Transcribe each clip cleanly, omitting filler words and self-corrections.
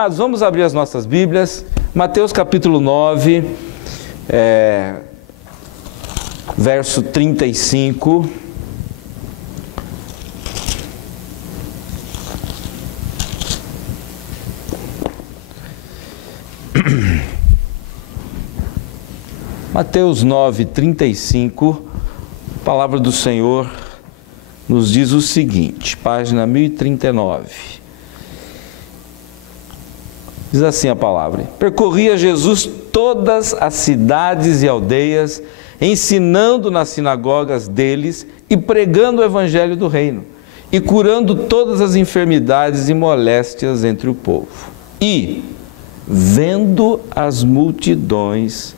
Mas vamos abrir as nossas Bíblias, Mateus capítulo 9, verso 35. Mateus 9, 35, a palavra do Senhor nos diz o seguinte, página 1039. Diz assim a palavra: percorria Jesus todas as cidades e aldeias, ensinando nas sinagogas deles e pregando o evangelho do reino, e curando todas as enfermidades e moléstias entre o povo. E, vendo as multidões,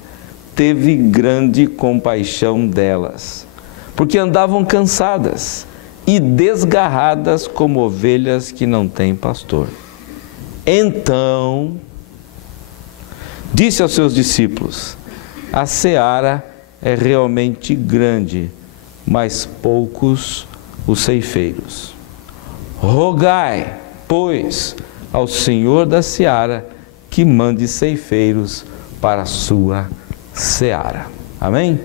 teve grande compaixão delas, porque andavam cansadas e desgarradas como ovelhas que não têm pastor. Então, disse aos seus discípulos: a seara é realmente grande, mas poucos os ceifeiros. Rogai, pois, ao Senhor da seara que mande ceifeiros para a sua seara. Amém?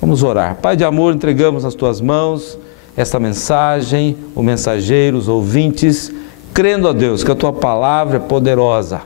Vamos orar. Pai de amor, entregamos nas tuas mãos esta mensagem, o mensageiro, os ouvintes, crendo a Deus que a tua palavra é poderosa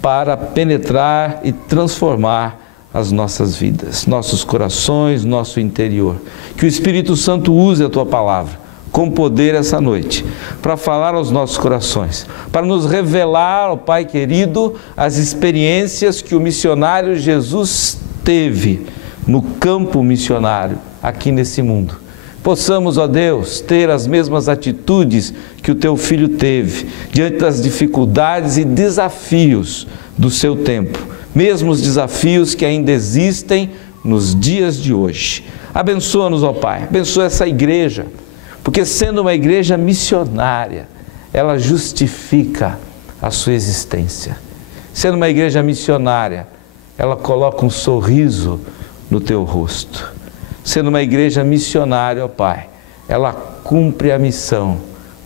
para penetrar e transformar as nossas vidas, nossos corações, nosso interior. Que o Espírito Santo use a tua palavra com poder essa noite, para falar aos nossos corações, para nos revelar, ó Pai querido, as experiências que o missionário Jesus teve no campo missionário aqui nesse mundo. Possamos, ó Deus, ter as mesmas atitudes que o teu filho teve, diante das dificuldades e desafios do seu tempo, mesmo os desafios que ainda existem nos dias de hoje. Abençoa-nos, ó Pai, abençoa essa igreja, porque sendo uma igreja missionária, ela justifica a sua existência. Sendo uma igreja missionária, ela coloca um sorriso no teu rosto. Sendo uma igreja missionária, ó Pai, ela cumpre a missão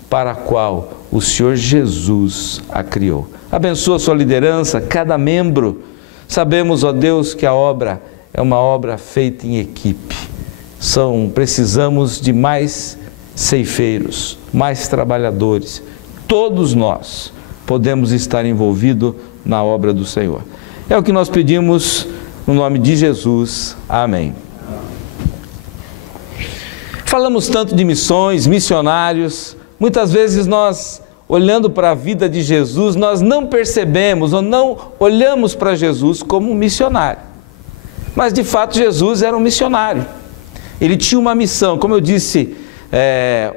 para a qual o Senhor Jesus a criou. Abençoa a sua liderança, cada membro. Sabemos, ó Deus, que a obra é uma obra feita em equipe. Precisamos de mais ceifeiros, mais trabalhadores. Todos nós podemos estar envolvidos na obra do Senhor. É o que nós pedimos no nome de Jesus. Amém. Falamos tanto de missões, missionários, muitas vezes nós, olhando para a vida de Jesus, nós não percebemos ou não olhamos para Jesus como um missionário. Mas de fato Jesus era um missionário. Ele tinha uma missão, como eu disse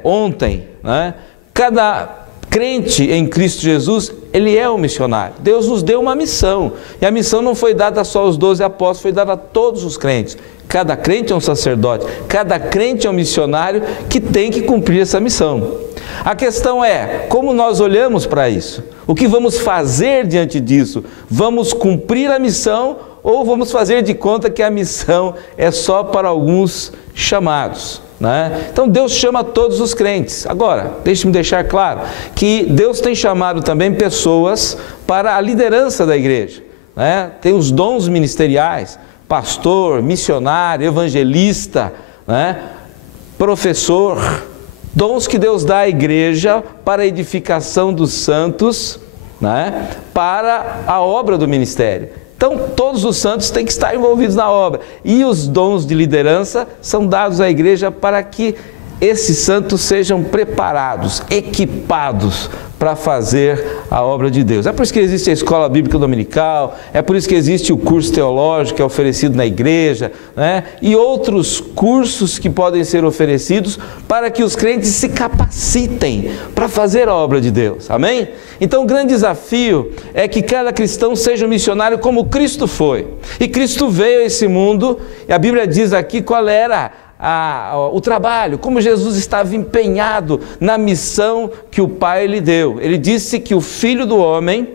ontem, né? Cada crente em Cristo Jesus, ele é um missionário. Deus nos deu uma missão, e a missão não foi dada só aos 12 apóstolos, foi dada a todos os crentes. Cada crente é um sacerdote, cada crente é um missionário que tem que cumprir essa missão. A questão é, como nós olhamos para isso? O que vamos fazer diante disso? Vamos cumprir a missão ou vamos fazer de conta que a missão é só para alguns chamados? Né? Então Deus chama todos os crentes. Agora, deixe-me deixar claro que Deus tem chamado também pessoas para a liderança da igreja, né? Tem os dons ministeriais, pastor, missionário, evangelista, né? Professor, dons que Deus dá à igreja para a edificação dos santos, né? Para a obra do ministério. Então, todos os santos têm que estar envolvidos na obra. E os dons de liderança são dados à igreja para que esses santos sejam preparados, equipados para fazer a obra de Deus. É por isso que existe a escola bíblica dominical, é por isso que existe o curso teológico que é oferecido na igreja, né? E outros cursos que podem ser oferecidos para que os crentes se capacitem para fazer a obra de Deus. Amém? Então o grande desafio é que cada cristão seja um missionário como Cristo foi. E Cristo veio a esse mundo, e a Bíblia diz aqui qual era o trabalho, como Jesus estava empenhado na missão que o Pai lhe deu. Ele disse que o Filho do Homem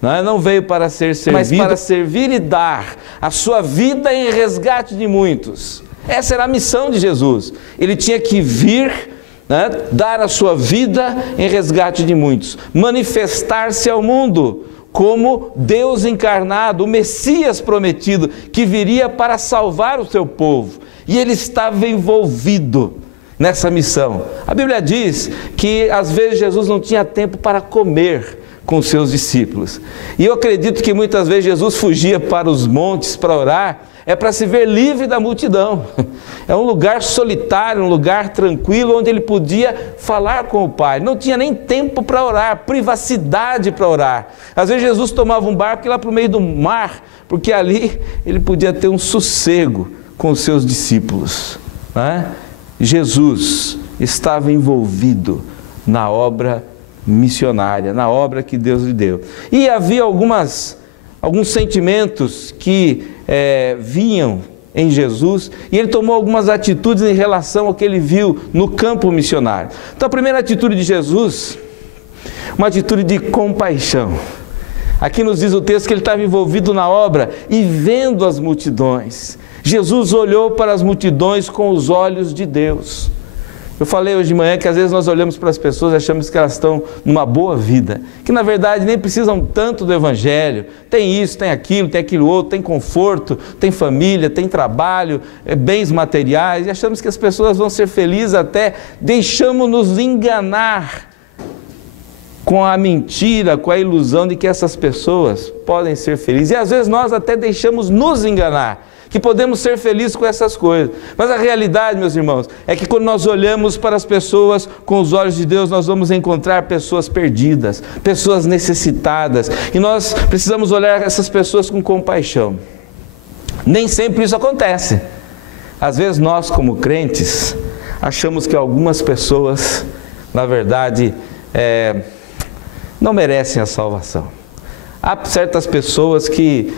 não veio para ser servido, mas para servir e dar a sua vida em resgate de muitos. Essa era a missão de Jesus. Ele tinha que vir né? Dar a sua vida em resgate de muitos, manifestar-se ao mundo como Deus encarnado, o Messias prometido, que viria para salvar o seu povo. E ele estava envolvido nessa missão. A Bíblia diz que às vezes Jesus não tinha tempo para comer com os seus discípulos. E eu acredito que muitas vezes Jesus fugia para os montes para orar, para se ver livre da multidão. É um lugar solitário, um lugar tranquilo, onde ele podia falar com o Pai. Não tinha nem tempo para orar, privacidade para orar. Às vezes Jesus tomava um barco e ia lá para o meio do mar, porque ali ele podia ter um sossego com os seus discípulos, né? Jesus estava envolvido na obra missionária, na obra que Deus lhe deu. E havia alguns sentimentos que vinham em Jesus, e ele tomou algumas atitudes em relação ao que ele viu no campo missionário. Então a primeira atitude de Jesus, uma atitude de compaixão. Aqui nos diz o texto que ele estava envolvido na obra e vendo as multidões. Jesus olhou para as multidões com os olhos de Deus. Eu falei hoje de manhã que às vezes nós olhamos para as pessoas e achamos que elas estão numa boa vida, que na verdade nem precisam tanto do Evangelho. Tem isso, tem aquilo outro, tem conforto, tem família, tem trabalho, bens materiais, e achamos que as pessoas vão ser felizes, até deixamos-nos enganar com a mentira, com a ilusão de que essas pessoas podem ser felizes. E às vezes nós até deixamos nos enganar, que podemos ser felizes com essas coisas. Mas a realidade, meus irmãos, é que quando nós olhamos para as pessoas com os olhos de Deus, nós vamos encontrar pessoas perdidas, pessoas necessitadas, e nós precisamos olhar essas pessoas com compaixão. Nem sempre isso acontece. Às vezes nós, como crentes, achamos que algumas pessoas, na verdade, não merecem a salvação. Há certas pessoas que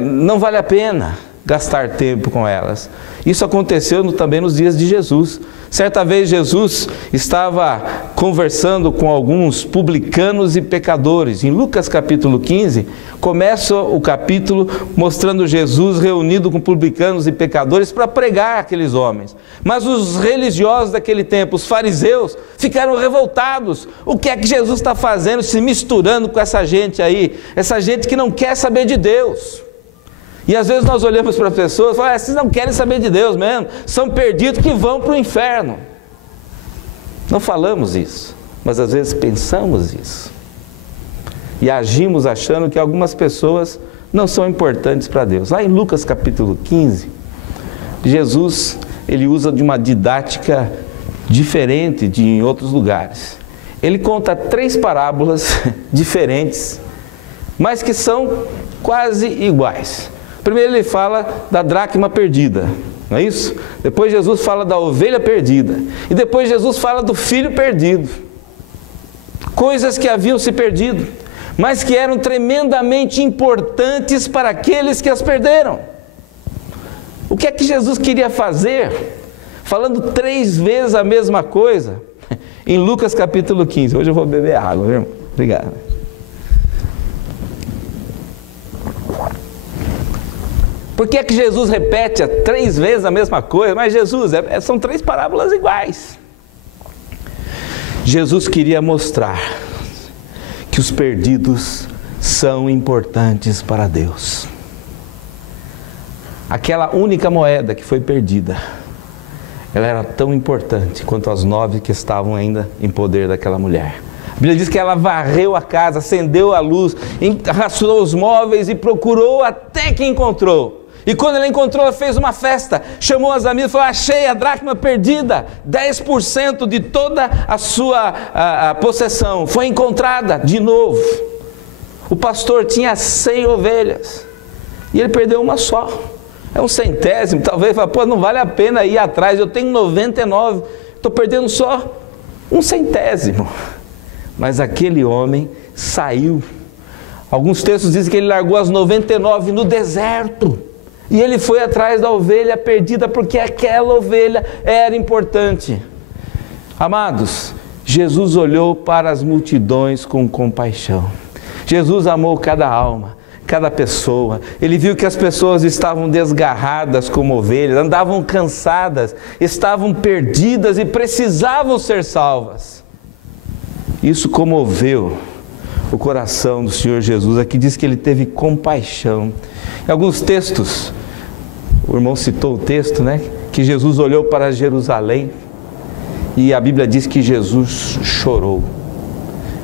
não vale a pena gastar tempo com elas. Isso aconteceu também nos dias de Jesus. Certa vez Jesus estava conversando com alguns publicanos e pecadores. Em Lucas capítulo 15, começa o capítulo mostrando Jesus reunido com publicanos e pecadores para pregar aqueles homens. Mas os religiosos daquele tempo, os fariseus, ficaram revoltados. O que é que Jesus está fazendo, se misturando com essa gente aí? Essa gente que não quer saber de Deus. E às vezes nós olhamos para as pessoas e falamos, vocês não querem saber de Deus mesmo, são perdidos que vão para o inferno. Não falamos isso, mas às vezes pensamos isso. E agimos achando que algumas pessoas não são importantes para Deus. Lá em Lucas capítulo 15, Jesus, ele usa de uma didática diferente de em outros lugares. Ele conta 3 parábolas diferentes, mas que são quase iguais. Primeiro ele fala da dracma perdida, não é isso? Depois Jesus fala da ovelha perdida. E depois Jesus fala do filho perdido. Coisas que haviam se perdido, mas que eram tremendamente importantes para aqueles que as perderam. O que é que Jesus queria fazer? Falando 3 vezes a mesma coisa, em Lucas capítulo 15. Hoje eu vou beber água, viu, irmão? Obrigado. Por que é que Jesus repete 3 vezes a mesma coisa? Mas Jesus, são 3 parábolas iguais. Jesus queria mostrar que os perdidos são importantes para Deus. Aquela única moeda que foi perdida, ela era tão importante quanto as 9 que estavam ainda em poder daquela mulher. A Bíblia diz que ela varreu a casa, acendeu a luz, arrastou os móveis e procurou até que encontrou. E quando ela encontrou, ela fez uma festa, chamou as amigas e falou, achei a dracma perdida, 10% de toda a sua possessão foi encontrada de novo. O pastor tinha 100 ovelhas e ele perdeu uma só. É um centésimo, talvez fale, pô, não vale a pena ir atrás, eu tenho 99, estou perdendo só um centésimo. Mas aquele homem saiu. Alguns textos dizem que ele largou as 99 no deserto. E ele foi atrás da ovelha perdida, porque aquela ovelha era importante. Amados, Jesus olhou para as multidões com compaixão. Jesus amou cada alma, cada pessoa. Ele viu que as pessoas estavam desgarradas como ovelhas, andavam cansadas, estavam perdidas e precisavam ser salvas. Isso comoveu o coração do Senhor Jesus. Aqui diz que ele teve compaixão. Em alguns textos, o irmão citou o texto, né? Que Jesus olhou para Jerusalém e a Bíblia diz que Jesus chorou.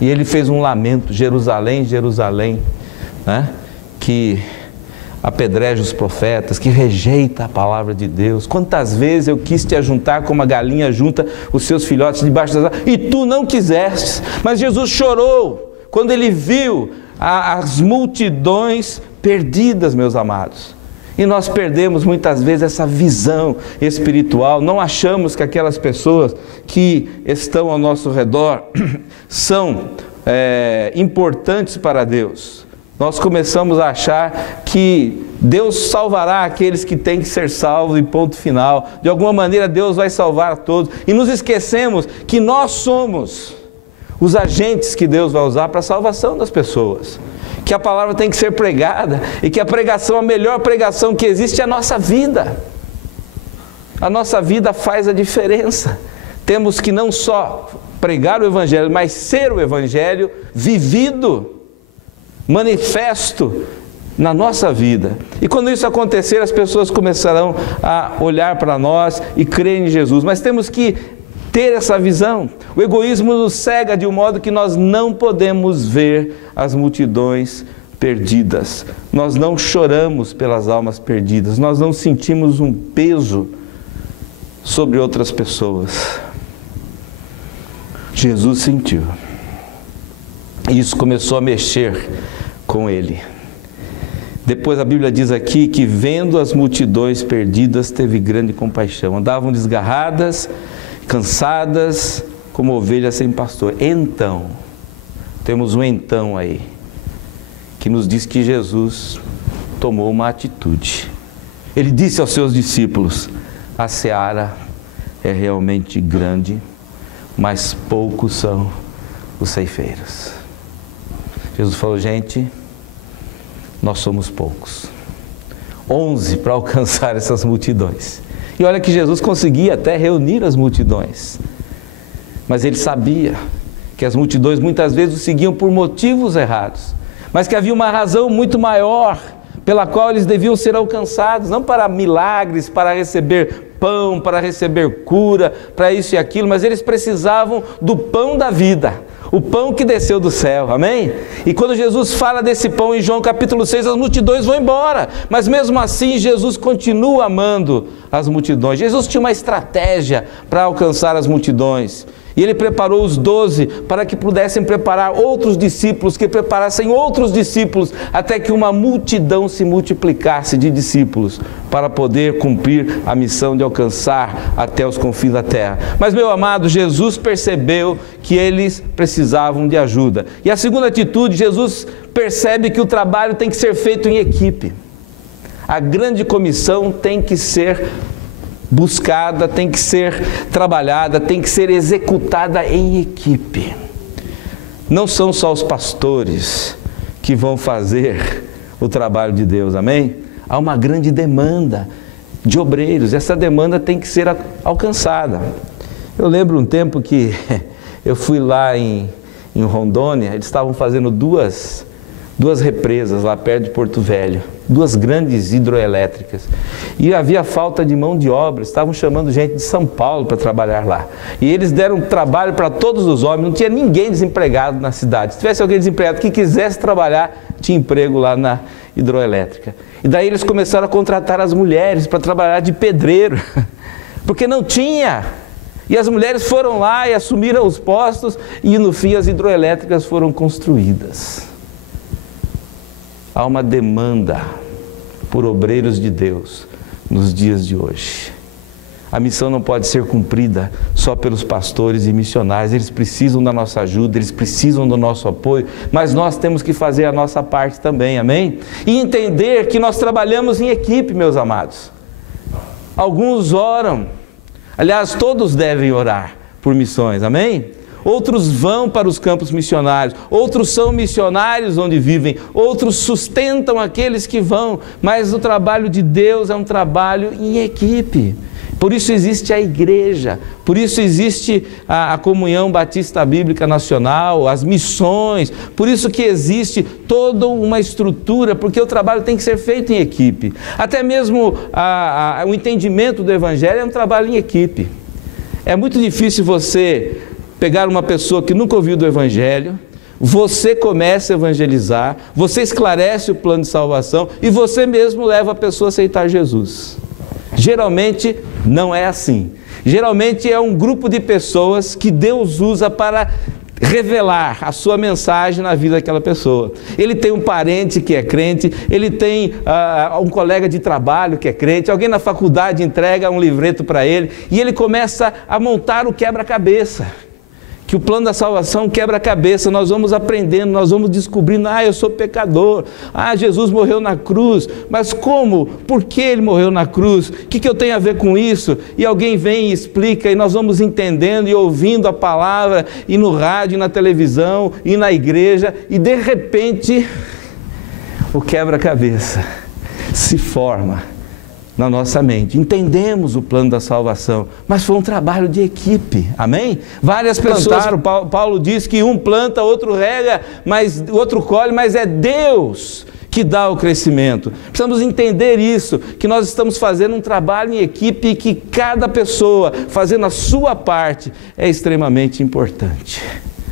E ele fez um lamento: Jerusalém, Jerusalém, né? Que apedreja os profetas, que rejeita a palavra de Deus. Quantas vezes eu quis te ajuntar como a galinha junta os seus filhotes debaixo das asas, e tu não quiseste. Mas Jesus chorou quando ele viu as multidões perdidas, meus amados. E nós perdemos muitas vezes essa visão espiritual, não achamos que aquelas pessoas que estão ao nosso redor são importantes para Deus. Nós começamos a achar que Deus salvará aqueles que têm que ser salvos e ponto final. De alguma maneira Deus vai salvar a todos. E nos esquecemos que nós somos os agentes que Deus vai usar para a salvação das pessoas. Que a palavra tem que ser pregada e que a pregação, a melhor pregação que existe é a nossa vida. A nossa vida faz a diferença. Temos que não só pregar o Evangelho, mas ser o Evangelho vivido, manifesto na nossa vida. E quando isso acontecer, as pessoas começarão a olhar para nós e crer em Jesus. Mas temos que ter essa visão. O egoísmo nos cega de um modo que nós não podemos ver as multidões perdidas. Nós não choramos pelas almas perdidas. Nós não sentimos um peso sobre outras pessoas. Jesus sentiu. E isso começou a mexer com ele. Depois a Bíblia diz aqui que, vendo as multidões perdidas, teve grande compaixão. Andavam desgarradas, cansadas, como ovelhas sem pastor. Então, temos um então aí, que nos diz que Jesus tomou uma atitude. Ele disse aos seus discípulos: a seara é realmente grande, mas poucos são os ceifeiros. Jesus falou: gente, nós somos poucos. 11 para alcançar essas multidões. E olha que Jesus conseguia até reunir as multidões. Mas ele sabia que as multidões muitas vezes o seguiam por motivos errados. Mas que havia uma razão muito maior pela qual eles deviam ser alcançados. Não para milagres, para receber pão, para receber cura, para isso e aquilo. Mas eles precisavam do pão da vida. O pão que desceu do céu, amém? E quando Jesus fala desse pão em João capítulo 6, as multidões vão embora. Mas mesmo assim, Jesus continua amando as multidões. Jesus tinha uma estratégia para alcançar as multidões. E ele preparou os 12 para que pudessem preparar outros discípulos, que preparassem outros discípulos, até que uma multidão se multiplicasse de discípulos, para poder cumprir a missão de alcançar até os confins da terra. Mas, meu amado, Jesus percebeu que eles precisavam de ajuda. E a segunda atitude, Jesus percebe que o trabalho tem que ser feito em equipe. A grande comissão tem que ser buscada, tem que ser trabalhada, tem que ser executada em equipe. Não são só os pastores que vão fazer o trabalho de Deus, amém? Há uma grande demanda de obreiros, essa demanda tem que ser alcançada. Eu lembro um tempo que eu fui lá em Rondônia, eles estavam fazendo duas represas lá perto de Porto Velho, 2 grandes hidroelétricas, e havia falta de mão de obra, estavam chamando gente de São Paulo para trabalhar lá, e eles deram trabalho para todos os homens, não tinha ninguém desempregado na cidade. Se tivesse alguém desempregado que quisesse trabalhar, tinha emprego lá na hidroelétrica. E daí eles começaram a contratar as mulheres para trabalhar de pedreiro, porque não tinha. E as mulheres foram lá e assumiram os postos, e no fim as hidroelétricas foram construídas. Há uma demanda por obreiros de Deus nos dias de hoje. A missão não pode ser cumprida só pelos pastores e missionários. Eles precisam da nossa ajuda, eles precisam do nosso apoio, mas nós temos que fazer a nossa parte também, amém? E entender que nós trabalhamos em equipe, meus amados. Alguns oram, aliás, todos devem orar por missões, amém? outros vão para os campos missionários, outros são missionários onde vivem, outros sustentam aqueles que vão, mas o trabalho de Deus é um trabalho em equipe. Por isso existe a igreja, por isso existe a Comunhão Batista Bíblica Nacional, as missões, por isso que existe toda uma estrutura, porque o trabalho tem que ser feito em equipe. Até mesmo o entendimento do Evangelho é um trabalho em equipe. É muito difícil você pegar uma pessoa que nunca ouviu do Evangelho, você começa a evangelizar, você esclarece o plano de salvação e você mesmo leva a pessoa a aceitar Jesus. Geralmente não é assim. Geralmente é um grupo de pessoas que Deus usa para revelar a sua mensagem na vida daquela pessoa. Ele tem um parente que é crente, ele tem um colega de trabalho que é crente, alguém na faculdade entrega um livreto para ele e ele começa a montar o quebra-cabeça. Que o plano da salvação quebra a cabeça, nós vamos aprendendo, nós vamos descobrindo, eu sou pecador, Jesus morreu na cruz, mas como? Por que ele morreu na cruz? O que eu tenho a ver com isso? E alguém vem e explica, e nós vamos entendendo e ouvindo a palavra, e no rádio, e na televisão, e na igreja, e de repente, o quebra-cabeça se forma na nossa mente. Entendemos o plano da salvação, mas foi um trabalho de equipe, amém? Várias pessoas plantaram, Paulo diz que um planta, outro rega, mas o outro colhe, mas é Deus que dá o crescimento. Precisamos entender isso, que nós estamos fazendo um trabalho em equipe e que cada pessoa fazendo a sua parte é extremamente importante.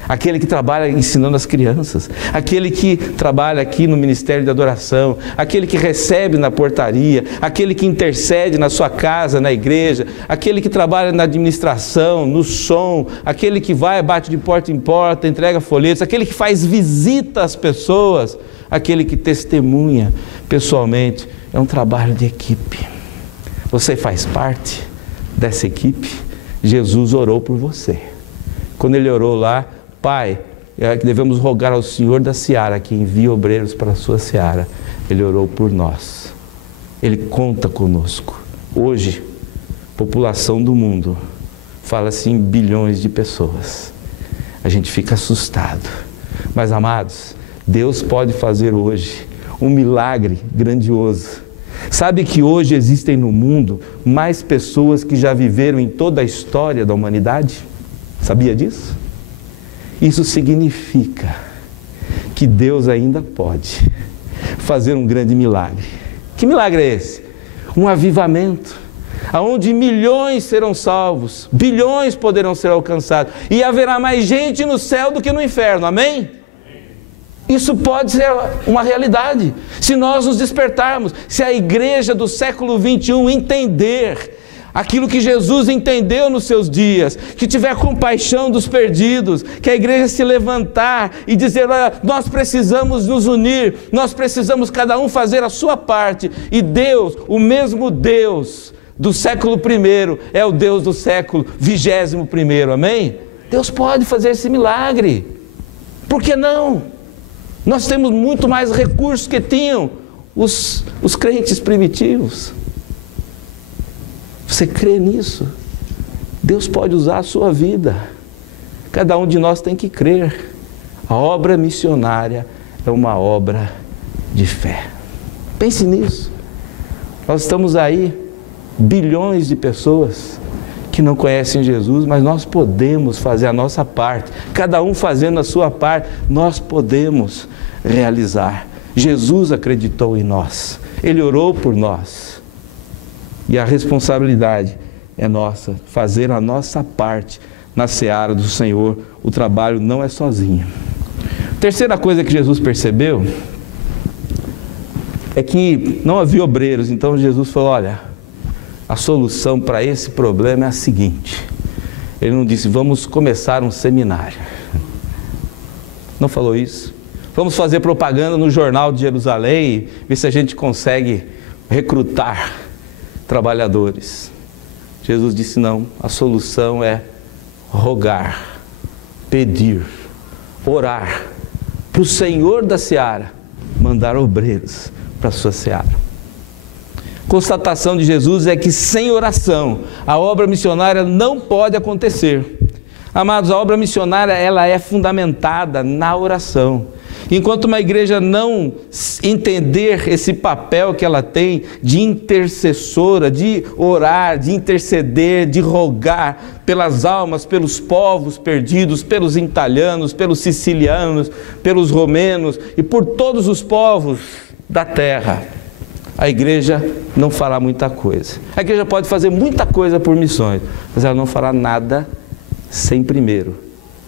Aquele que trabalha ensinando as crianças, aquele que trabalha aqui no Ministério de Adoração, aquele que recebe na portaria, aquele que intercede na sua casa, na igreja, aquele que trabalha na administração, no som, aquele que vai, bate de porta em porta, entrega folhetos, aquele que faz visita às pessoas, aquele que testemunha pessoalmente. É um trabalho de equipe. Você faz parte dessa equipe. Jesus orou por você. Quando ele orou lá, Pai, devemos rogar ao Senhor da seara que envia obreiros para a sua seara. Ele orou por nós. Ele conta conosco. Hoje, a população do mundo fala-se em bilhões de pessoas. A gente fica assustado. Mas, amados, Deus pode fazer hoje um milagre grandioso. Sabe que hoje existem no mundo mais pessoas que já viveram em toda a história da humanidade? Sabia disso? Isso significa que Deus ainda pode fazer um grande milagre. Que milagre é esse? Um avivamento, onde milhões serão salvos, bilhões poderão ser alcançados, e haverá mais gente no céu do que no inferno, amém? Isso pode ser uma realidade, se nós nos despertarmos, se a igreja do século 21 entender aquilo que Jesus entendeu nos seus dias, que tiver compaixão dos perdidos, que a igreja se levantar e dizer, olha, nós precisamos nos unir, nós precisamos cada um fazer a sua parte, e Deus, o mesmo Deus do século I, é o Deus do século 21º, amém? Deus pode fazer esse milagre, por que não? Nós temos muito mais recursos que tinham os crentes primitivos. Você crê nisso? Deus pode usar a sua vida. Cada um de nós tem que crer. A obra missionária é uma obra de fé. Pense nisso. Nós estamos aí, bilhões de pessoas que não conhecem Jesus, mas nós podemos fazer a nossa parte. Cada um fazendo a sua parte, nós podemos realizar. Jesus acreditou em nós. Ele orou por nós. E a responsabilidade é nossa, fazer a nossa parte na seara do Senhor. O trabalho não é sozinho. Terceira coisa que Jesus percebeu é que não havia obreiros. Então Jesus falou, olha, a solução para esse problema é a seguinte. Ele não disse, vamos começar um seminário. Não falou isso. Vamos fazer propaganda no jornal de Jerusalém, ver se a gente consegue recrutar trabalhadores. Jesus disse não, a solução é rogar, pedir, orar para o Senhor da seara mandar obreiros para a sua seara. Constatação de Jesus é que sem oração a obra missionária não pode acontecer. Amados, a obra missionária, ela é fundamentada na oração. Enquanto uma igreja não entender esse papel que ela tem de intercessora, de orar, de interceder, de rogar pelas almas, pelos povos perdidos, pelos italianos, pelos sicilianos, pelos romenos e por todos os povos da terra, a igreja não fará muita coisa. A igreja pode fazer muita coisa por missões, mas ela não fará nada sem primeiro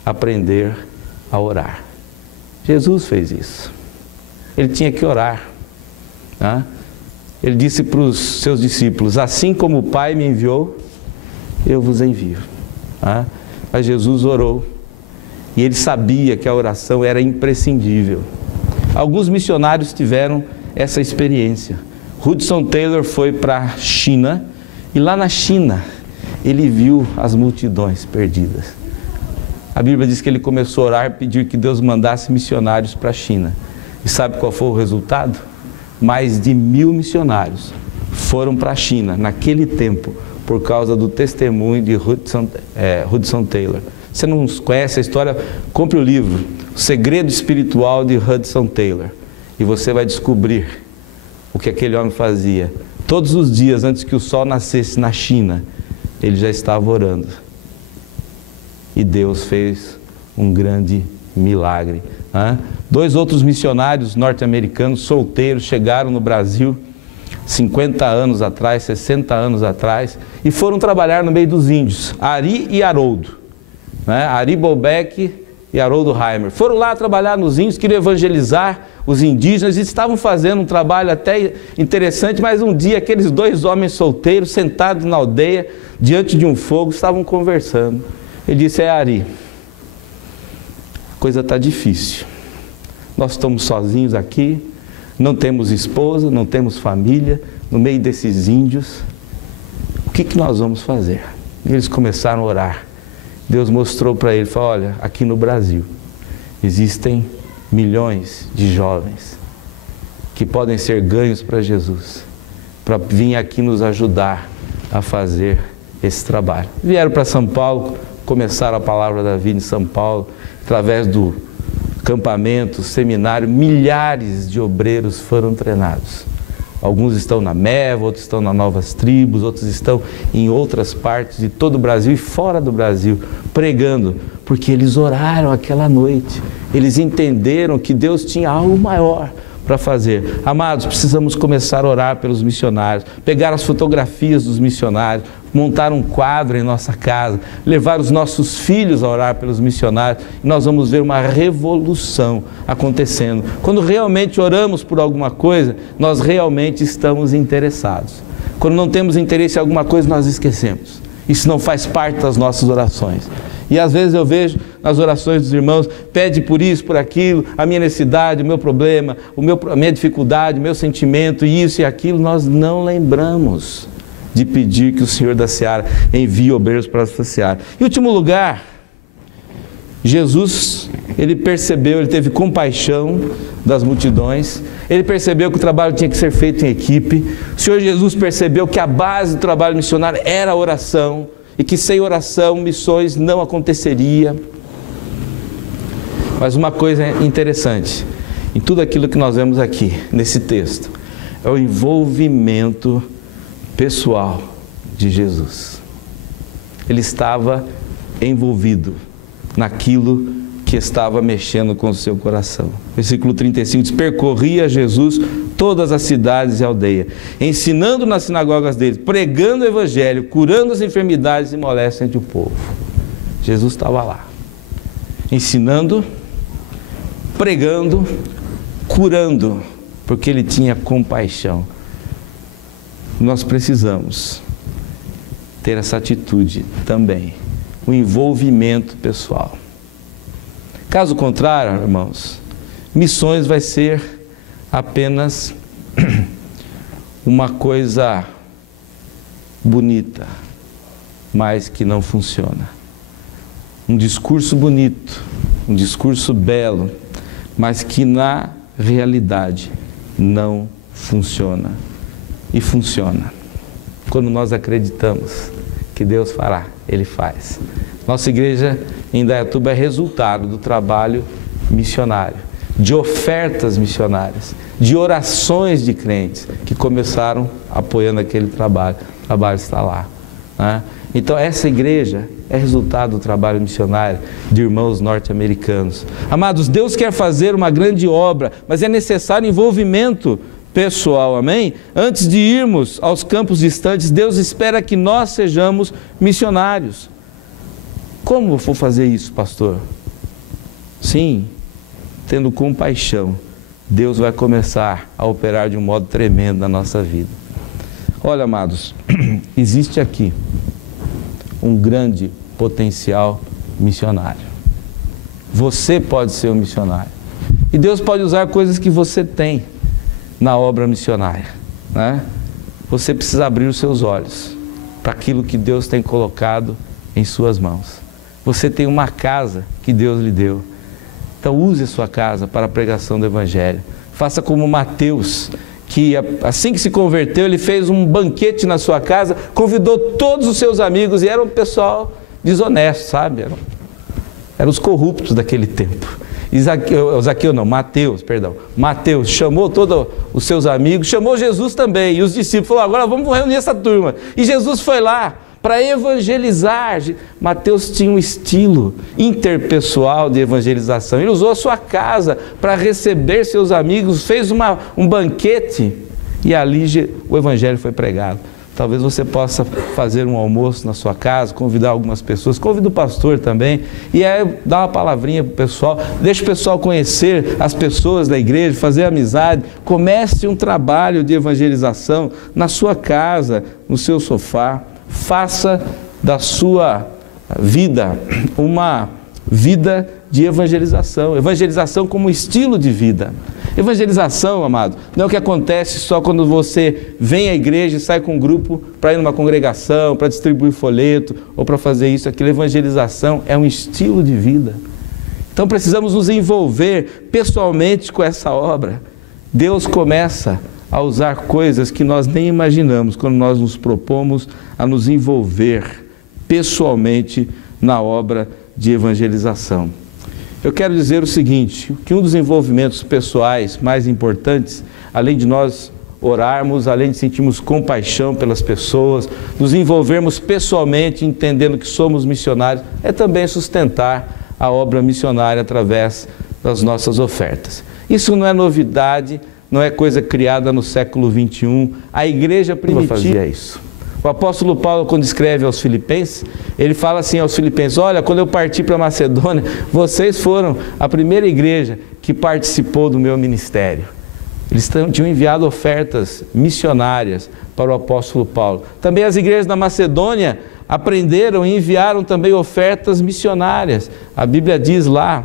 aprender a orar. Jesus fez isso. Ele tinha que orar. Ele disse para os seus discípulos: assim como o Pai me enviou, eu vos envio. Mas Jesus orou. E ele sabia que a oração era imprescindível. Alguns missionários tiveram essa experiência. Hudson Taylor foi para a China, e lá na China ele viu as multidões perdidas. A Bíblia diz que ele começou a orar e pedir que Deus mandasse missionários para a China. E sabe qual foi o resultado? Mais de 1000 missionários foram para a China naquele tempo, por causa do testemunho de Hudson Taylor. Você não conhece a história? Compre o livro, O Segredo Espiritual de Hudson Taylor, e você vai descobrir o que aquele homem fazia. Todos os dias, antes que o sol nascesse na China, ele já estava orando. E Deus fez um grande milagre. 2 outros missionários norte-americanos solteiros chegaram no Brasil 50 anos atrás, 60 anos atrás, e foram trabalhar no meio dos índios, Ari e Haroldo. Ari Bolbeck e Haroldo Heimer. Foram lá trabalhar nos índios, queriam evangelizar os indígenas, e estavam fazendo um trabalho até interessante, mas um dia aqueles 2 homens solteiros, sentados na aldeia, diante de um fogo, estavam conversando. Ele disse: Ari, a coisa está difícil. Nós estamos sozinhos aqui, não temos esposa, não temos família, no meio desses índios. O que nós vamos fazer? E eles começaram a orar. Deus mostrou para ele, falou: olha, aqui no Brasil existem milhões de jovens que podem ser ganhos para Jesus, para vir aqui nos ajudar a fazer esse trabalho. Vieram para São Paulo, começaram a Palavra da Vida em São Paulo, através do acampamento, seminário, milhares de obreiros foram treinados. Alguns estão na MEVA, outros estão na Novas Tribos, outros estão em outras partes de todo o Brasil e fora do Brasil, pregando, porque eles oraram aquela noite. Eles entenderam que Deus tinha algo maior para fazer. Amados, precisamos começar a orar pelos missionários, pegar as fotografias dos missionários, montar um quadro em nossa casa, levar os nossos filhos a orar pelos missionários, e nós vamos ver uma revolução acontecendo. Quando realmente oramos por alguma coisa, nós realmente estamos interessados. Quando não temos interesse em alguma coisa, nós esquecemos. Isso não faz parte das nossas orações. E às vezes eu vejo nas orações dos irmãos, pede por isso, por aquilo, a minha necessidade, o meu problema, a minha dificuldade, o meu sentimento, isso e aquilo, nós não lembramos de pedir que o Senhor da Seara envie obreiros para a sua seara. Em último lugar, Jesus, ele percebeu, ele teve compaixão das multidões, ele percebeu que o trabalho tinha que ser feito em equipe. O Senhor Jesus percebeu que a base do trabalho missionário era a oração, e que sem oração missões não aconteceria. Mas uma coisa interessante, em tudo aquilo que nós vemos aqui, nesse texto, é o envolvimento pessoal de Jesus. Ele estava envolvido naquilo que estava mexendo com o seu coração. Versículo 35 diz: percorria Jesus todas as cidades e aldeias, ensinando nas sinagogas deles, pregando o evangelho, curando as enfermidades e moléstias entre o povo. Jesus estava lá, ensinando, pregando, curando, porque ele tinha compaixão. Nós precisamos ter essa atitude também, o envolvimento pessoal. Caso contrário, irmãos, missões vai ser apenas uma coisa bonita, mas que não funciona. Um discurso bonito, um discurso belo, mas que na realidade não funciona. E funciona quando nós acreditamos que Deus fará, Ele faz. Nossa igreja em Indaiatuba é resultado do trabalho missionário, de ofertas missionárias, de orações de crentes que começaram apoiando aquele trabalho. O trabalho está lá, né? Então essa igreja é resultado do trabalho missionário de irmãos norte-americanos. Amados, Deus quer fazer uma grande obra, mas é necessário envolvimento pessoal, amém? Antes de irmos aos campos distantes, Deus espera que nós sejamos missionários. Como eu vou fazer isso, pastor? Sim, tendo compaixão, Deus vai começar a operar de um modo tremendo na nossa vida. Olha, amados, existe aqui um grande potencial missionário. Você pode ser um missionário. E Deus pode usar coisas que você tem na obra missionária, né? Você precisa abrir os seus olhos para aquilo que Deus tem colocado em suas mãos. Você tem uma casa que Deus lhe deu. Então use a sua casa para a pregação do Evangelho. Faça como Mateus, que assim que se converteu, ele fez um banquete na sua casa, convidou todos os seus amigos, e era um pessoal desonesto, sabe? Eram os corruptos daquele tempo. Mateus chamou todos os seus amigos, chamou Jesus também, e os discípulos falaram: agora vamos reunir essa turma. E Jesus foi lá para evangelizar. Mateus tinha um estilo interpessoal de evangelização. Ele usou a sua casa para receber seus amigos, fez um banquete, e ali o evangelho foi pregado. Talvez você possa fazer um almoço na sua casa, convidar algumas pessoas, convida o pastor também, e aí dá uma palavrinha para o pessoal, deixa o pessoal conhecer as pessoas da igreja, fazer amizade. Comece um trabalho de evangelização na sua casa, no seu sofá. Faça da sua vida uma vida de evangelização. Evangelização como estilo de vida. Evangelização, amado, não é o que acontece só quando você vem à igreja e sai com um grupo para ir numa congregação, para distribuir folheto, ou para fazer isso, aquilo. Evangelização é um estilo de vida. Então precisamos nos envolver pessoalmente com essa obra. Deus começa a usar coisas que nós nem imaginamos quando nós nos propomos a nos envolver pessoalmente na obra de evangelização. Eu quero dizer o seguinte, que um dos envolvimentos pessoais mais importantes, além de nós orarmos, além de sentirmos compaixão pelas pessoas, nos envolvermos pessoalmente, entendendo que somos missionários, é também sustentar a obra missionária através das nossas ofertas. Isso não é novidade, não é coisa criada no século XXI. A igreja primitiva fazia isso. O apóstolo Paulo, quando escreve aos Filipenses, ele fala assim aos Filipenses: olha, quando eu parti para a Macedônia, vocês foram a primeira igreja que participou do meu ministério. Eles tinham enviado ofertas missionárias para o apóstolo Paulo. Também as igrejas da Macedônia aprenderam e enviaram também ofertas missionárias. A Bíblia diz lá,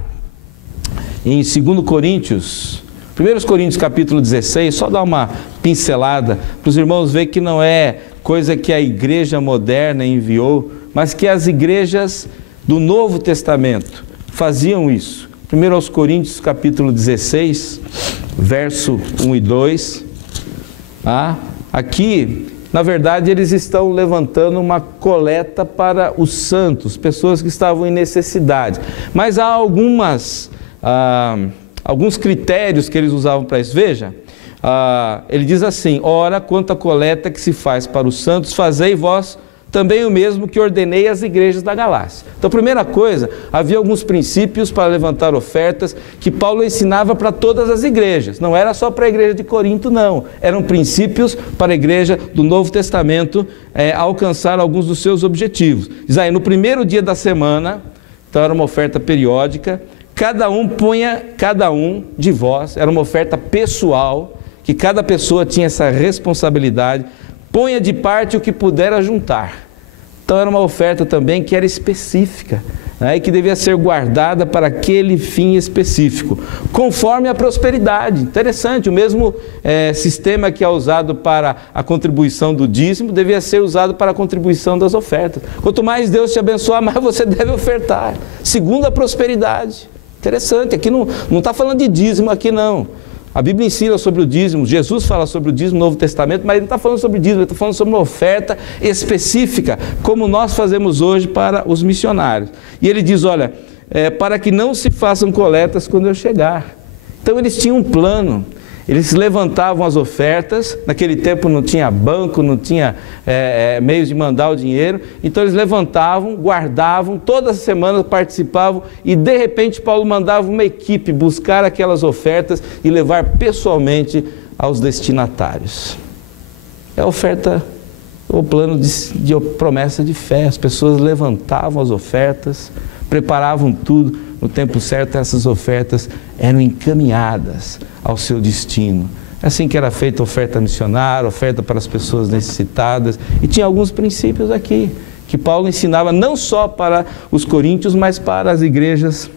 em 2 Coríntios, 1 Coríntios capítulo 16, só dá uma pincelada, para os irmãos verem que não é coisa que a igreja moderna enviou, mas que as igrejas do Novo Testamento faziam isso. 1 Coríntios capítulo 16, verso 1 e 2. Aqui, na verdade, eles estão levantando uma coleta para os santos, pessoas que estavam em necessidade. Mas há alguns critérios que eles usavam para isso. Veja, ele diz assim: ora, quanto à coleta que se faz para os santos, fazei vós também o mesmo que ordenei às igrejas da Galácia. Então, primeira coisa, havia alguns princípios para levantar ofertas que Paulo ensinava para todas as igrejas. Não era só para a igreja de Corinto, não. Eram princípios para a igreja do Novo Testamento alcançar alguns dos seus objetivos. Diz aí, no primeiro dia da semana, então era uma oferta periódica, cada um de vós, era uma oferta pessoal, que cada pessoa tinha essa responsabilidade, ponha de parte o que puder ajuntar. Então era uma oferta também que era específica, né, e que devia ser guardada para aquele fim específico, conforme a prosperidade. Interessante, o mesmo sistema que é usado para a contribuição do dízimo, devia ser usado para a contribuição das ofertas. Quanto mais Deus te abençoar, mais você deve ofertar, segundo a prosperidade. Interessante, aqui não está falando de dízimo aqui não. A Bíblia ensina sobre o dízimo, Jesus fala sobre o dízimo no Novo Testamento, mas ele não está falando sobre dízimo, ele está falando sobre uma oferta específica, como nós fazemos hoje para os missionários. E ele diz, olha, para que não se façam coletas quando eu chegar. Então eles tinham um plano, eles levantavam as ofertas, naquele tempo não tinha banco, não tinha meios de mandar o dinheiro, então eles levantavam, guardavam, toda semana participavam e de repente Paulo mandava uma equipe buscar aquelas ofertas e levar pessoalmente aos destinatários. É a oferta, o plano de promessa de fé, as pessoas levantavam as ofertas, preparavam tudo, no tempo certo essas ofertas eram encaminhadas ao seu destino. É assim que era feita a oferta missionária, oferta para as pessoas necessitadas, e tinha alguns princípios aqui, que Paulo ensinava não só para os coríntios, mas para as igrejas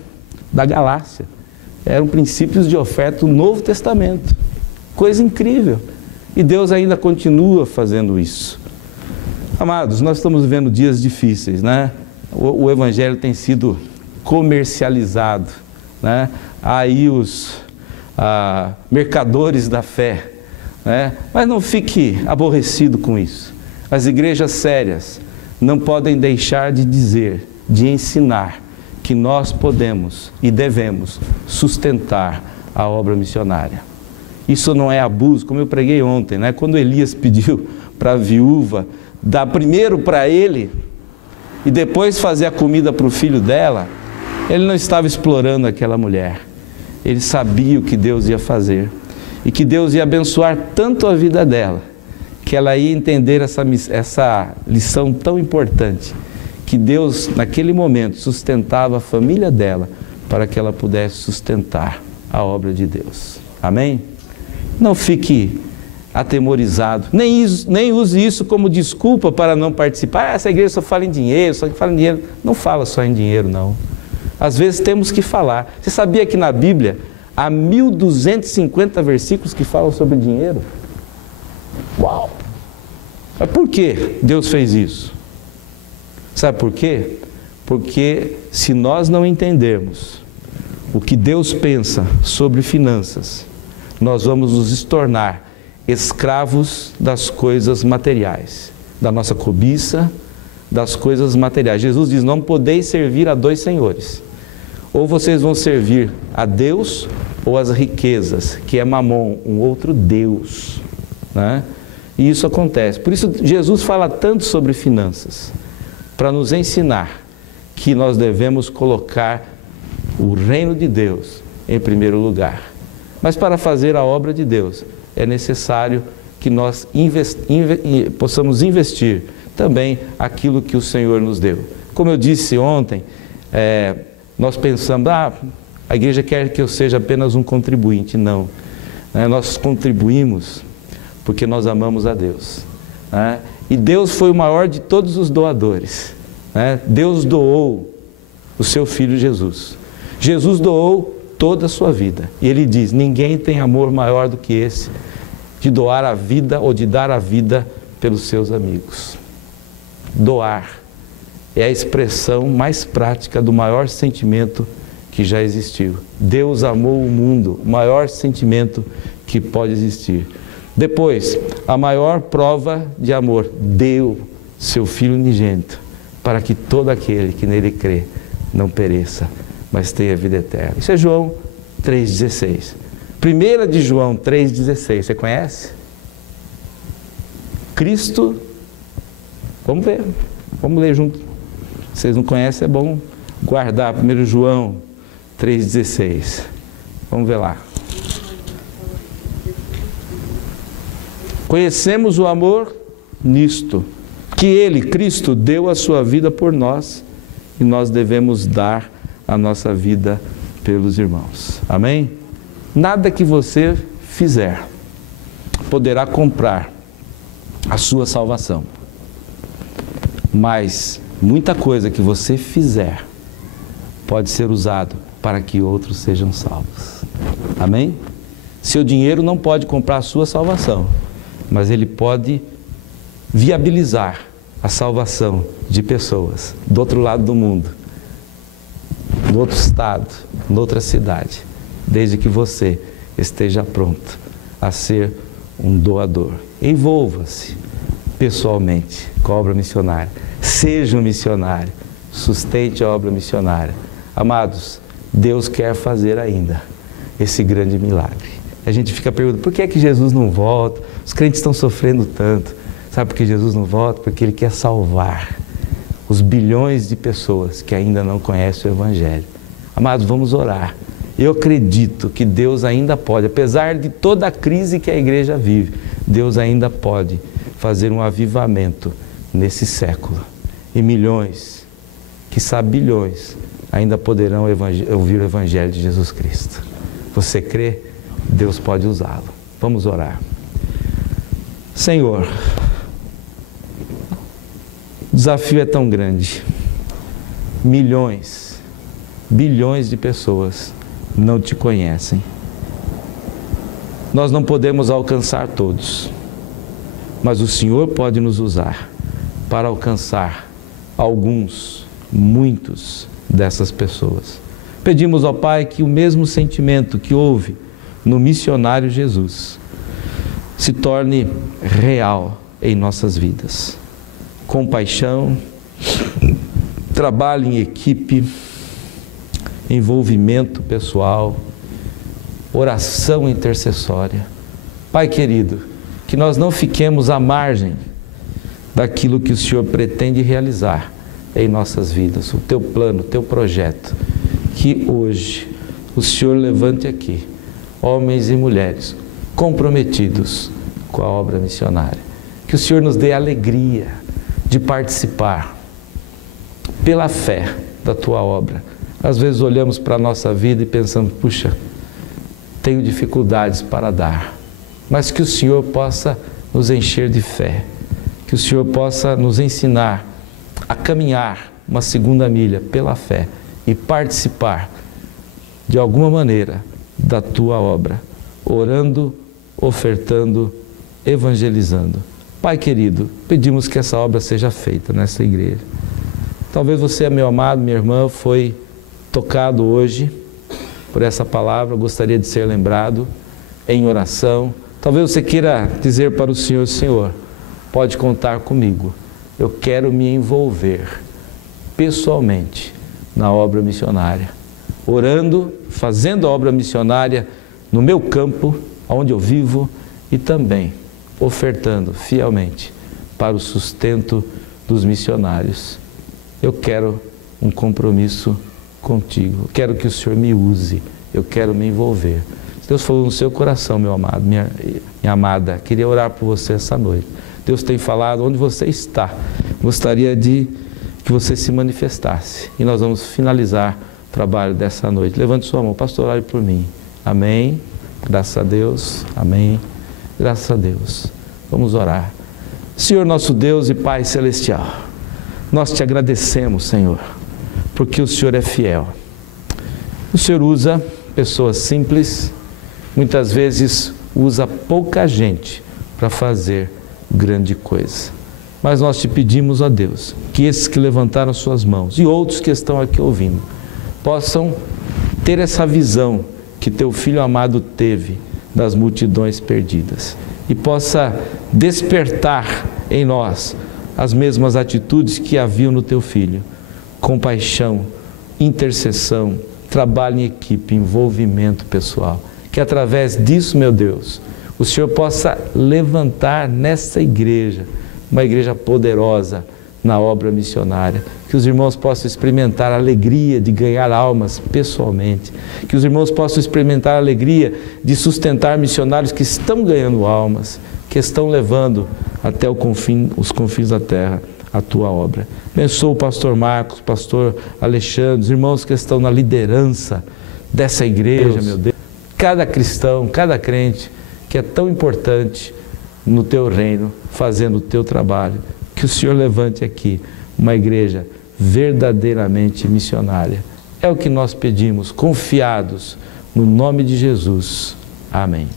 da Galácia. Eram princípios de oferta do Novo Testamento, coisa incrível, e Deus ainda continua fazendo isso. Amados, nós estamos vivendo dias difíceis, né? O Evangelho tem sido comercializado, né? Aí os mercadores da fé, né? Mas não fique aborrecido com isso. As igrejas sérias não podem deixar de dizer, de ensinar que nós podemos e devemos sustentar a obra missionária. Isso não é abuso, como eu preguei ontem, né? Quando Elias pediu para a viúva dar primeiro para ele e depois fazer a comida para o filho dela, ele não estava explorando aquela mulher. Ele sabia o que Deus ia fazer e que Deus ia abençoar tanto a vida dela, que ela ia entender essa lição tão importante, que Deus naquele momento sustentava a família dela para que ela pudesse sustentar a obra de Deus. Amém? Não fique atemorizado, nem use isso como desculpa para não participar. Essa igreja só fala em dinheiro, só fala em dinheiro. Não fala só em dinheiro, não. Às vezes temos que falar. Você sabia que na Bíblia há 1250 versículos que falam sobre dinheiro? Uau! Mas por que Deus fez isso? Sabe por quê? Porque se nós não entendermos o que Deus pensa sobre finanças, nós vamos nos tornar escravos das coisas materiais, da nossa cobiça, das coisas materiais. Jesus diz, não podeis servir a dois senhores. Ou vocês vão servir a Deus ou as riquezas, que é Mamon, um outro Deus, né? E isso acontece. Por isso Jesus fala tanto sobre finanças, para nos ensinar que nós devemos colocar o reino de Deus em primeiro lugar. Mas para fazer a obra de Deus, é necessário que nós possamos investir também aquilo que o Senhor nos deu. Como eu disse ontem, nós pensamos, a igreja quer que eu seja apenas um contribuinte. Não. Nós contribuímos porque nós amamos a Deus. E Deus foi o maior de todos os doadores. Deus doou o seu Filho Jesus. Jesus doou toda a sua vida. E Ele diz, ninguém tem amor maior do que esse, de doar a vida ou de dar a vida pelos seus amigos. Doar é a expressão mais prática do maior sentimento que já existiu. Deus amou o mundo, o maior sentimento que pode existir. Depois, a maior prova de amor, deu seu Filho unigênito, para que todo aquele que nele crê não pereça, mas tenha vida eterna. Isso é João 3,16. 1 de João 3,16, você conhece? Cristo, vamos ver, vamos ler junto. Se vocês não conhecem, é bom guardar 1 João 3,16. Vamos ver lá. Conhecemos o amor nisto, que Ele, Cristo, deu a sua vida por nós e nós devemos dar a nossa vida pelos irmãos. Amém? Nada que você fizer poderá comprar a sua salvação, mas muita coisa que você fizer pode ser usado para que outros sejam salvos. Amém? Seu dinheiro não pode comprar a sua salvação, mas ele pode viabilizar a salvação de pessoas do outro lado do mundo, no outro estado, noutra cidade, desde que você esteja pronto a ser um doador. Envolva-se pessoalmente com a obra missionária. Seja um missionário. Sustente a obra missionária. Amados, Deus quer fazer ainda esse grande milagre. A gente fica perguntando, por que é que Jesus não volta? Os crentes estão sofrendo tanto. Sabe por que Jesus não volta? Porque Ele quer salvar os bilhões de pessoas que ainda não conhecem o Evangelho. Amados, vamos orar. Eu acredito que Deus ainda pode, apesar de toda a crise que a igreja vive, Deus ainda pode fazer um avivamento nesse século. E milhões, quiçá bilhões, ainda poderão ouvir o Evangelho de Jesus Cristo. Você crê? Deus pode usá-lo. Vamos orar. Senhor, o desafio é tão grande. Milhões, bilhões de pessoas não te conhecem. Nós não podemos alcançar todos, mas o Senhor pode nos usar para alcançar alguns, muitos dessas pessoas. Pedimos ao Pai que o mesmo sentimento que houve no missionário Jesus se torne real em nossas vidas. Compaixão, trabalho em equipe, envolvimento pessoal, oração intercessória. Pai querido, que nós não fiquemos à margem daquilo que o Senhor pretende realizar em nossas vidas, o Teu plano, o Teu projeto. Que hoje o Senhor levante aqui homens e mulheres comprometidos com a obra missionária. Que o Senhor nos dê a alegria de participar pela fé da Tua obra. Às vezes olhamos para a nossa vida e pensamos, puxa, tenho dificuldades para dar. Mas que o Senhor possa nos encher de fé. Que o Senhor possa nos ensinar a caminhar uma segunda milha pela fé e participar de alguma maneira da Tua obra, orando, ofertando, evangelizando. Pai querido, pedimos que essa obra seja feita nessa igreja. Talvez você, meu amado, minha irmã, foi tocado hoje por essa palavra, gostaria de ser lembrado em oração. Talvez você queira dizer para o Senhor, Senhor, pode contar comigo. Eu quero me envolver pessoalmente na obra missionária, orando, fazendo a obra missionária no meu campo, onde eu vivo, e também ofertando fielmente para o sustento dos missionários. Eu quero um compromisso contigo, eu quero que o Senhor me use, eu quero me envolver. Deus falou no seu coração, meu amado, minha amada, queria orar por você essa noite. Deus tem falado onde você está, gostaria de que você se manifestasse. E nós vamos finalizar o trabalho dessa noite. Levante sua mão, pastor, ore por mim. Amém. Graças a Deus. Amém. Graças a Deus. Vamos orar. Senhor nosso Deus e Pai Celestial, nós te agradecemos, Senhor, porque o Senhor é fiel. O Senhor usa pessoas simples, muitas vezes usa pouca gente para fazer grande coisa. Mas nós te pedimos, ó Deus, que esses que levantaram suas mãos e outros que estão aqui ouvindo, possam ter essa visão que teu Filho amado teve das multidões perdidas e possa despertar em nós as mesmas atitudes que haviam no teu Filho: compaixão, intercessão, trabalho em equipe, envolvimento pessoal. Que através disso, meu Deus, o Senhor possa levantar nessa igreja uma igreja poderosa na obra missionária. Que os irmãos possam experimentar a alegria de ganhar almas pessoalmente. Que os irmãos possam experimentar a alegria de sustentar missionários que estão ganhando almas, que estão levando até os confins da terra a tua obra. Abençoa o pastor Marcos, o pastor Alexandre, os irmãos que estão na liderança dessa igreja, meu Deus. Cada cristão, cada crente que é tão importante no teu reino, fazendo o teu trabalho. Que o Senhor levante aqui uma igreja verdadeiramente missionária. É o que nós pedimos, confiados no nome de Jesus. Amém.